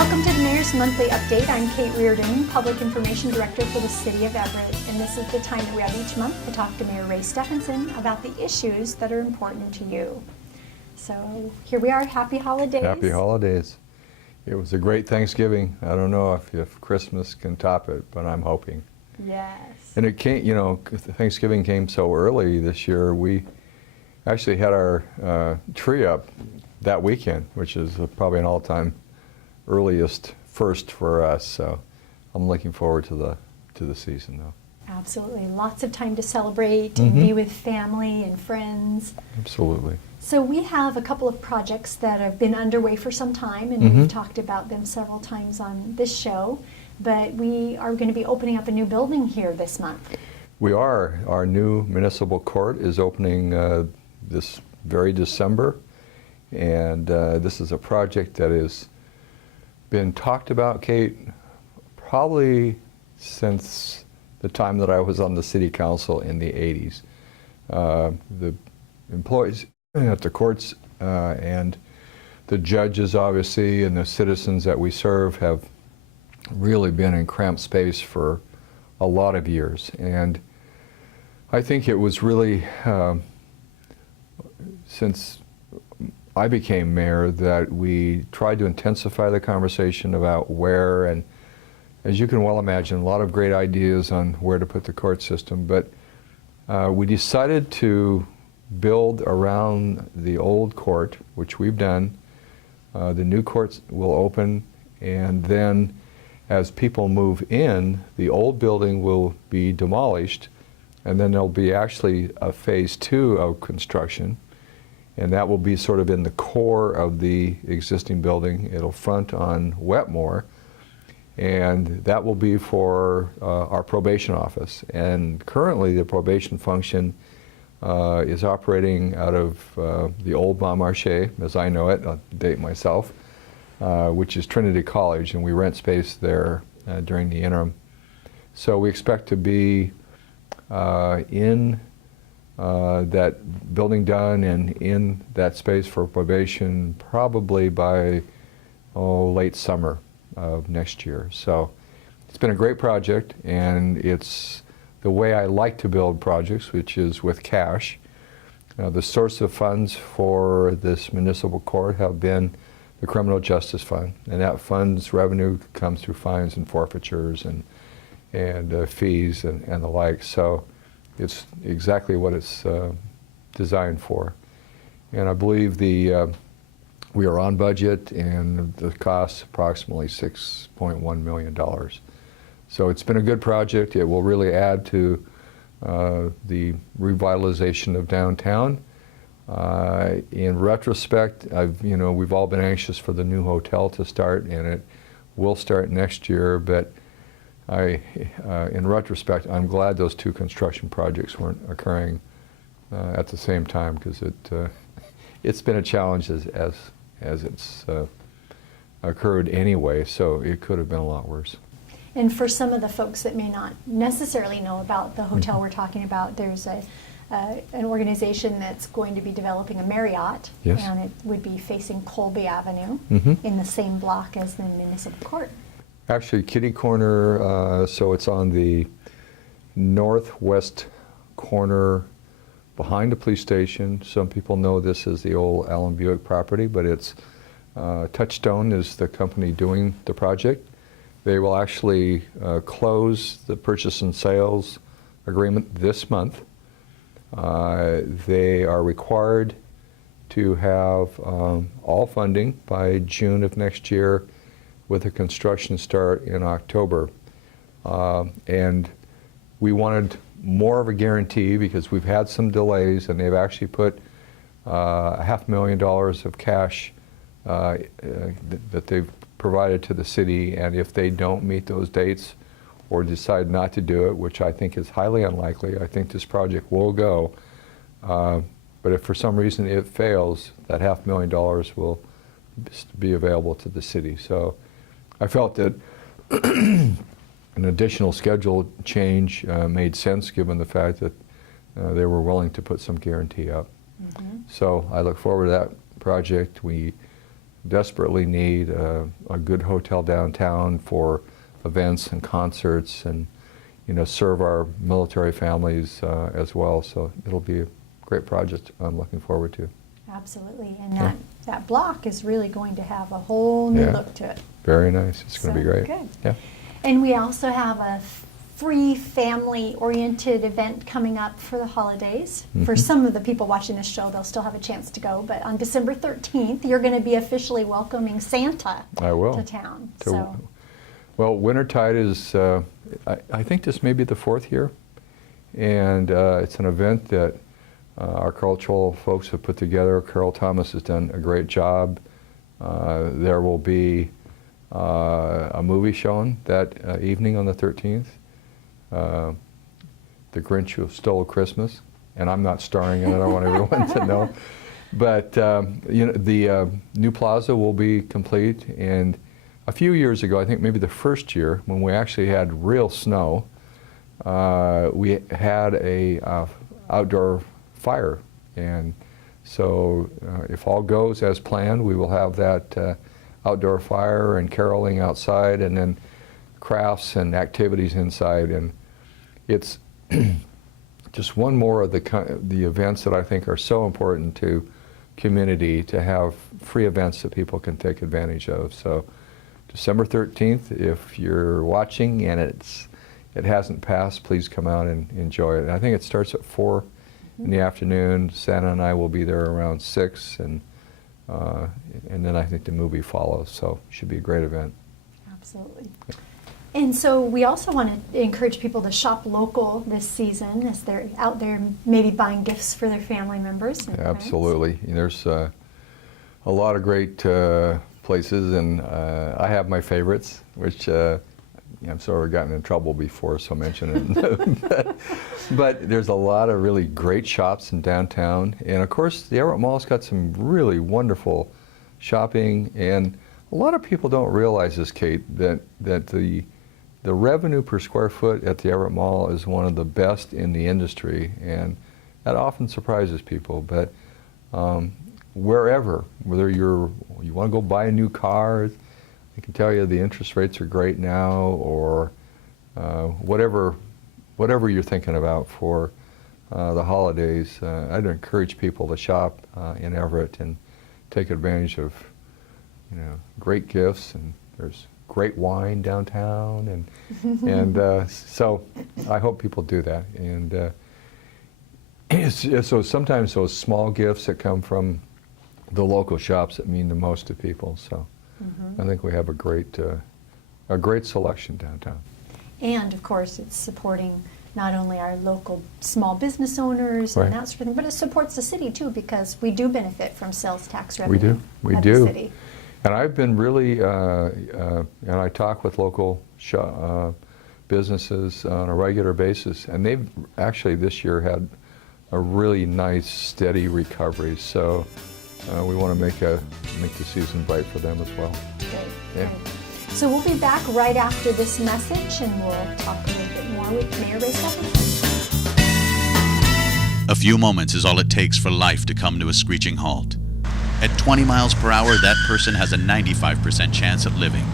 Welcome to the Mayor's Monthly Update. I'm Kate Reardon, Public Information Director for the City of Everett, and this is the time that we have each month to talk to Mayor Stephanson about the issues that are important to you. So here we are. Happy holidays. Happy holidays. It was a great Thanksgiving. I don't know if Christmas can top it, but I'm hoping. Yes. And it came, you know, Thanksgiving came so early this year. We actually had our tree up that weekend, which is probably an all-time earliest first for us. So I'm looking forward to the season, though. Absolutely. Lots of time to celebrate and be with family and friends. Absolutely. So we have a couple of projects that have been underway for some time, and we've talked about them several times on this show, but we are going to be opening up a new building here this month. We are. Our new municipal court is opening this very December, and this is a project that has been talked about, Kate, probably since the time that I was on the city council in the 80s. The employees at the courts and the judges, obviously, and the citizens that we serve have really been in cramped space for a lot of years. And I think it was really, since I became mayor, that we tried to intensify the conversation about where, and as you can well imagine, a lot of great ideas on where to put the court system, but we decided to build around the old court, which we've done. The new courts will open, and then as people move in, the old building will be demolished, and then there'll be actually a phase 2 of construction, and that will be sort of in the core of the existing building. It'll front on Wetmore, and that will be for our probation office. And currently the probation function is operating out of the old Bon Marché, as I know it, I'll date myself, which is Trinity College, and we rent space there during the interim. So we expect to be in that building done and in that space for probation probably by late summer of next year. So it's been a great project, and it's the way I like to build projects, which is with cash. The source of funds for this municipal court have been the Criminal Justice Fund, and that fund's revenue comes through fines and forfeitures and fees and the like. So it's exactly what it's designed for. And I believe we are on budget, and the cost approximately $6.1 million. So it's been a good project. It will really add to the revitalization of downtown. In retrospect, we've all been anxious for the new hotel to start, and it will start next year, but in retrospect, I'm glad those two construction projects weren't occurring at the same time, because it's been a challenge as it's occurred anyway, so it could have been a lot worse. And for some of the folks that may not necessarily know about the hotel we're talking about, there's an organization that's going to be developing a Marriott, yes, and it would be facing Colby Avenue in the same block as the municipal court. Actually, kitty corner, so it's on the northwest corner behind the police station. Some people know this as the old Allen Buick property, but it's Touchstone is the company doing the project. They will actually close the purchase and sales agreement this month. They are required to have all funding by June of next year, with a construction start in October. And we wanted more of a guarantee because we've had some delays, and they've actually put $500,000 of cash that they've provided to the city, and if they don't meet those dates or decide not to do it, which I think is highly unlikely, I think this project will go. But if for some reason it fails, that $500,000 will be available to the city. So I felt that an additional schedule change made sense, given the fact that they were willing to put some guarantee up. So I look forward to that project. We desperately need a good hotel downtown for events and concerts, and serve our military families as well. So it'll be a great project I'm looking forward to. Absolutely, and that block is really going to have a whole new look to it. Very nice. It's going to be great. Good. Yeah. And we also have a free family-oriented event coming up for the holidays. For some of the people watching this show, they'll still have a chance to go. But on December 13th, you're going to be officially welcoming Santa to town. Well, Wintertide is, I think this may be the 4th year. And it's an event that our cultural folks have put together. Carol Thomas has done a great job. There will be a movie shown that evening on the 13th. The Grinch Who Stole Christmas, and I'm not starring in it. I want everyone to know. But the new plaza will be complete, and a few years ago, I think maybe the first year when we actually had real snow, we had a outdoor fire, and so if all goes as planned, we will have that outdoor fire and caroling outside, and then crafts and activities inside. And it's just one more of the events that I think are so important to community, to have free events that people can take advantage of. So December 13th, if you're watching and it hasn't passed, please come out and enjoy it. And I think it starts at 4 in the afternoon. Santa and I will be there around 6, and then I think the movie follows. So it should be a great event. Absolutely. And so we also want to encourage people to shop local this season as they're out there maybe buying gifts for their family members. And absolutely. There's a lot of great places, and I have my favorites, which I've sort of gotten in trouble before, so mention it. but there's a lot of really great shops in downtown. And of course, the Everett Mall's got some really wonderful shopping, and a lot of people don't realize this, Kate, that the revenue per square foot at the Everett Mall is one of the best in the industry, and that often surprises people. But whether you want to go buy a new car, I can tell you the interest rates are great now, or whatever you're thinking about for the holidays, I'd encourage people to shop in Everett and take advantage of great gifts, and there's great wine downtown, and so I hope people do that. And so sometimes those small gifts that come from the local shops that mean the most to people. So I think we have a great selection downtown. And of course, it's supporting not only our local small business owners and that sort of thing, but it supports the city too, because we do benefit from sales tax revenue. We do. The city. And I've been really, and I talk with local businesses on a regular basis, and they've actually this year had a really nice, steady recovery. So we want to make the season bright for them as well. Good. Yeah. Good. So we'll be back right after this message, and we'll talk a little bit more with Mayor Ray Stephanson. A few moments is all it takes for life to come to a screeching halt. At 20 miles per hour, that person has a 95% chance of living.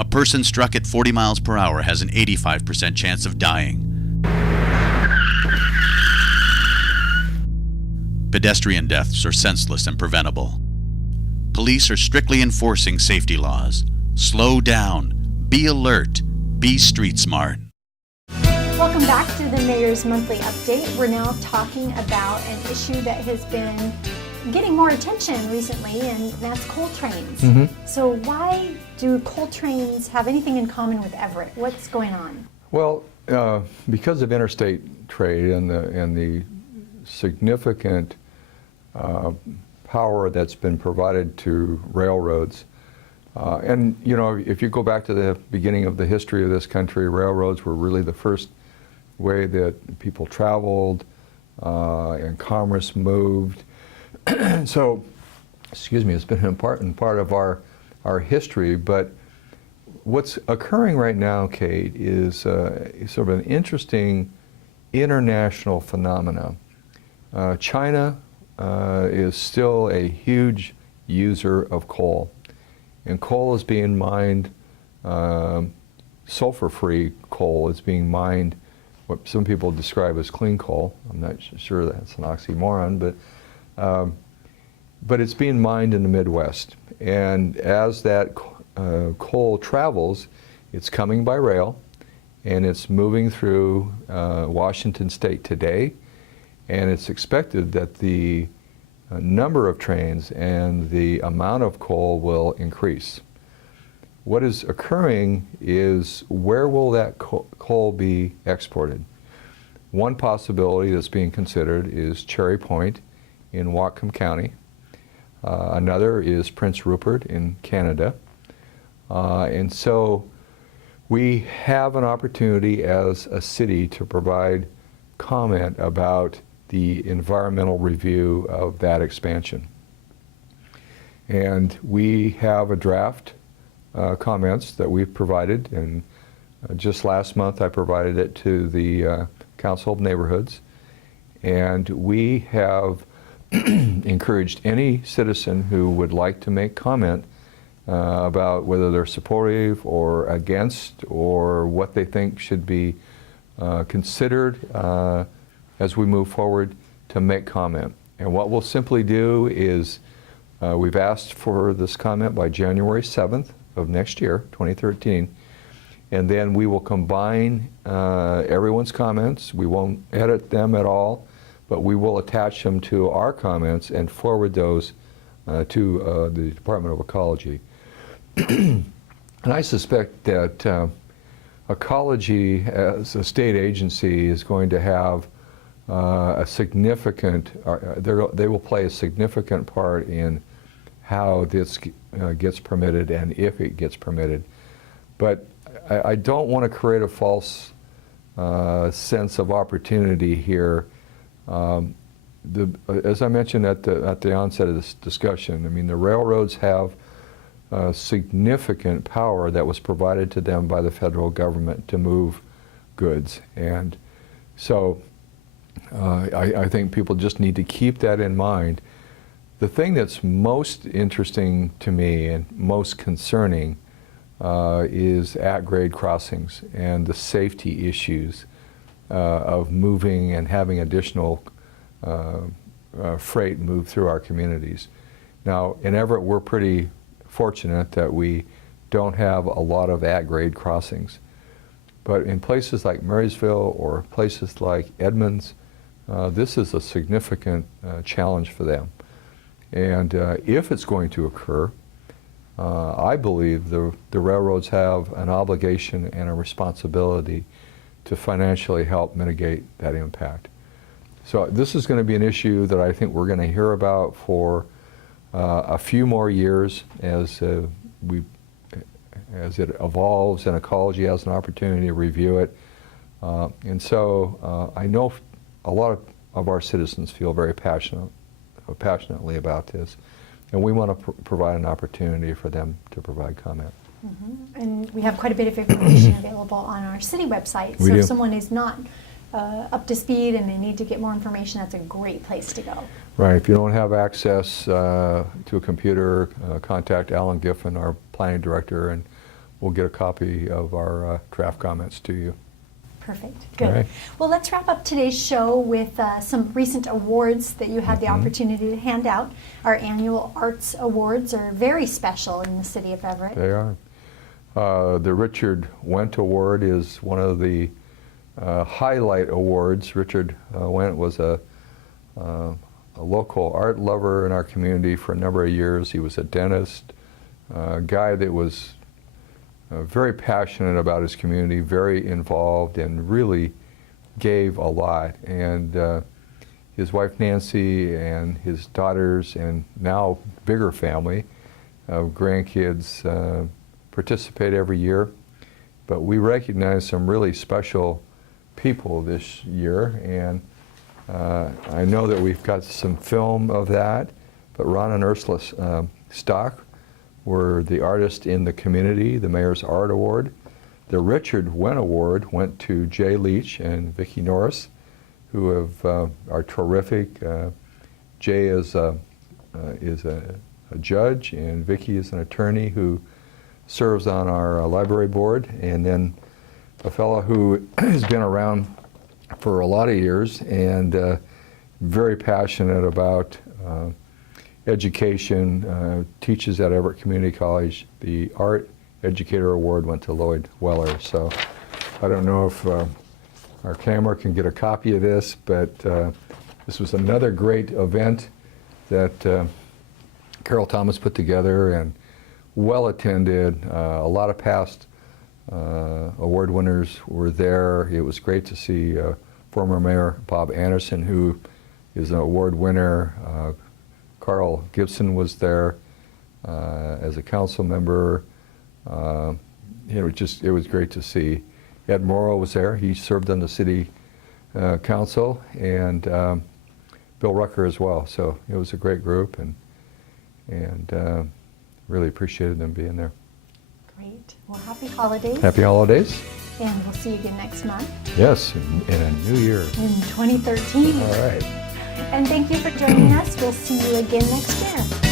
A person struck at 40 miles per hour has an 85% chance of dying. Pedestrian deaths are senseless and preventable. Police are strictly enforcing safety laws. Slow down, be alert, be street smart. Welcome back to the Mayor's Monthly Update. We're now talking about an issue that has been getting more attention recently, and that's coal trains. So why do coal trains have anything in common with Everett? What's going on? Well, because of interstate trade and the significant power that's been provided to railroads, and if you go back to the beginning of the history of this country, railroads were really the first way that people traveled and commerce moved. So, excuse me, it's been an important part of our history. But what's occurring right now, Kate, is sort of an interesting international phenomenon. China is still a huge user of coal. And coal is being mined, sulfur-free coal is being mined, what some people describe as clean coal. I'm not sure that's an oxymoron, but it's being mined in the Midwest. And as that coal travels, it's coming by rail, and it's moving through Washington State today, and it's expected that the number of trains and the amount of coal will increase. What is occurring is, where will that coal be exported? One possibility that's being considered is Cherry Point in Whatcom County. Another is Prince Rupert in Canada. And so we have an opportunity as a city to provide comment about the environmental review of that expansion. And we have a draft comments that we've provided, and just last month I provided it to the Council of Neighborhoods, and we have encouraged any citizen who would like to make comment about whether they're supportive or against, or what they think should be considered as we move forward, to make comment. And what we'll simply do is, we've asked for this comment by January 7th of next year, 2013, and then we will combine everyone's comments. We won't edit them at all, but we will attach them to our comments and forward those to the Department of Ecology. And I suspect that Ecology as a state agency is going to have a significant, they will play a significant part in how this gets permitted and if it gets permitted. But I don't want to create a false sense of opportunity here. As I mentioned at the onset of this discussion, I mean, the railroads have significant power that was provided to them by the federal government to move goods. And so I think people just need to keep that in mind. The thing that's most interesting to me and most concerning is at-grade crossings and the safety issues of moving and having additional freight move through our communities. Now, in Everett, we're pretty fortunate that we don't have a lot of at-grade crossings. But in places like Marysville or places like Edmonds, this is a significant challenge for them. And if it's going to occur, I believe the railroads have an obligation and a responsibility to financially help mitigate that impact. So this is going to be an issue that I think we're going to hear about for a few more years as it evolves and ecology has an opportunity to review it. And so I know a lot of our citizens feel very passionately about this, and we want to provide an opportunity for them to provide comment. Mm-hmm. And we have quite a bit of information available on our city website. So if someone is not up to speed and they need to get more information, that's a great place to go. Right. If you don't have access to a computer, contact Alan Giffen, our planning director, and we'll get a copy of our draft comments to you. Perfect. Good. Right. Well, let's wrap up today's show with some recent awards that you had the opportunity to hand out. Our annual Arts Awards are very special in the city of Everett. They are. The Richard Wendt Award is one of the highlight awards. Richard Wendt was a local art lover in our community for a number of years. He was a dentist, a guy that was very passionate about his community, very involved, and really gave a lot. And his wife Nancy and his daughters and now bigger family of grandkids participate every year. But we recognize some really special people this year, and I know that we've got some film of that, but Ron and Ursula Stock were the artist in the community, the Mayor's Art Award. The Richard Wendt Award went to Jay Leach and Vickie Norris, who are terrific Jay is a judge, and Vickie is an attorney who serves on our library board, and then a fellow who has been around for a lot of years and very passionate about education, teaches at Everett Community College. The Art Educator Award went to Lloyd Weller. So I don't know if our camera can get a copy of this, but this was another great event that Carol Thomas put together and well attended. A lot of past award winners were there. It was great to see former Mayor Bob Anderson, who is an award winner. Carl Gibson was there as a council member. It was great to see. Ed Morrow was there. He served on the city council, and Bill Rucker as well. So it was a great group, and really appreciated them being there. Great. Well, happy holidays. Happy holidays. And we'll see you again next month. Yes, in a new year. In 2013. All right. And thank you for joining us. We'll see you again next year.